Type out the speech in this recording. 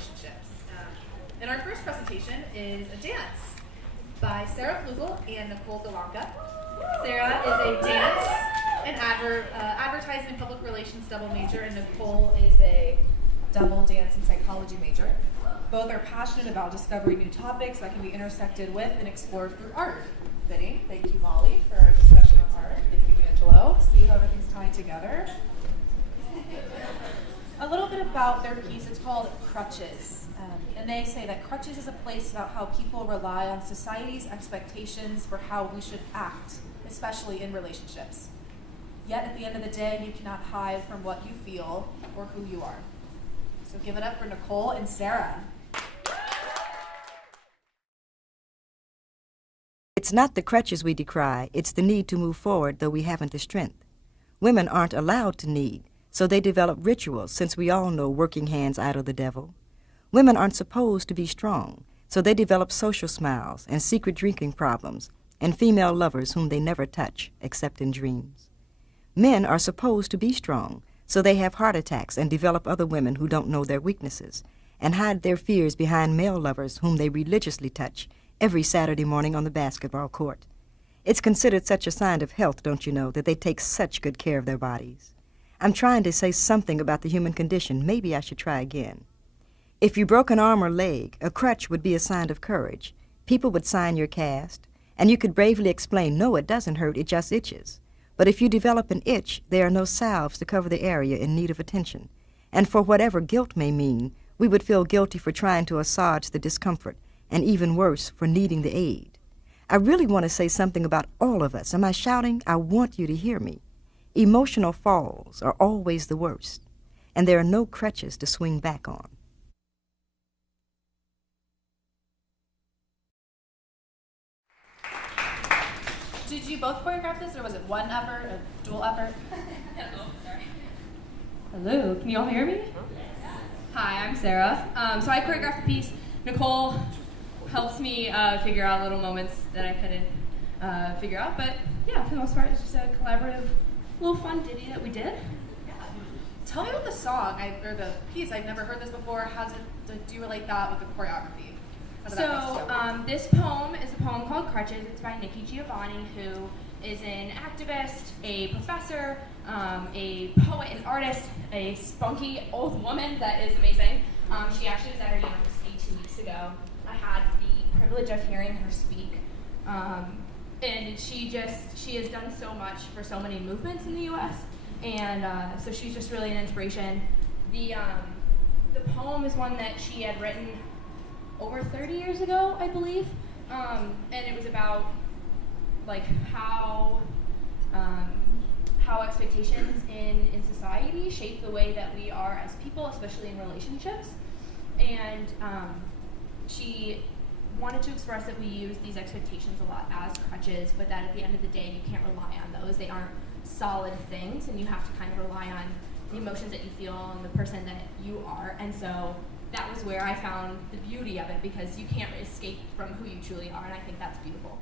relationships. And our first presentation is a dance by Sarah Fluegel and Nicole Golonka. Sarah is a dance and advertising public relations double major, and Nicole is a double dance and psychology major. Both are passionate about discovering new topics that can be intersected with and explored through art. Fitting. Thank you, Molly, for our discussion on art. Thank you, Angelo. See how everything's tying together. A little bit about their piece. It's called Crutches. And they say that Crutches is a place about how people rely on society's expectations for how we should act, especially in relationships. Yet at the end of the day, you cannot hide from what you feel or who you are. So give it up for Nicole and Sarah. It's not the crutches we decry, it's the need to move forward, though we haven't the strength. Women aren't allowed to need, so they develop rituals, since we all know working hands idle the devil. Women aren't supposed to be strong, so they develop social smiles and secret drinking problems, and female lovers whom they never touch, except in dreams. Men are supposed to be strong, so they have heart attacks and develop other women who don't know their weaknesses, and hide their fears behind male lovers whom they religiously touch every Saturday morning on the basketball court. It's considered such a sign of health, don't you know, that they take such good care of their bodies. I'm trying to say something about the human condition. Maybe I should try again. If you broke an arm or leg, a crutch would be a sign of courage. People would sign your cast, and you could bravely explain, no, it doesn't hurt, it just itches. But if you develop an itch, there are no salves to cover the area in need of attention. And for whatever guilt may mean, we would feel guilty for trying to assuage the discomfort, and even worse, for needing the aid. I really want to say something about all of us. Am I shouting? I want you to hear me. Emotional falls are always the worst, and there are no crutches to swing back on. Did you both choreograph this, or was it one effort, a dual effort? Hello, sorry. Hello, can you all hear me? Hi, I'm Sarah. So I choreographed the piece. Nicole helps me figure out little moments that I couldn't figure out, but yeah, for the most part, it's just a collaborative, little fun ditty that we did. Yeah. Tell me about the song, or the piece. I've never heard this before. Do you relate that with the choreography? So this poem is a poem called Crutches. It's by Nikki Giovanni, who is an activist, a professor, a poet, an artist, a spunky old woman that is amazing. She actually was at our university 2 weeks ago. I had the privilege of hearing her speak. And she has done so much for so many movements in the U.S. And so she's just really an inspiration. The poem is one that she had written over 30 years ago, I believe, and it was about like how expectations in society shape the way that we are as people, especially in relationships. And she wanted to express that we use these expectations a lot as crutches, but that at the end of the day, you can't rely on those. They aren't solid things, and you have to kind of rely on the emotions that you feel and the person that you are. And so that was where I found the beauty of it, because you can't escape from who you truly are, and I think that's beautiful.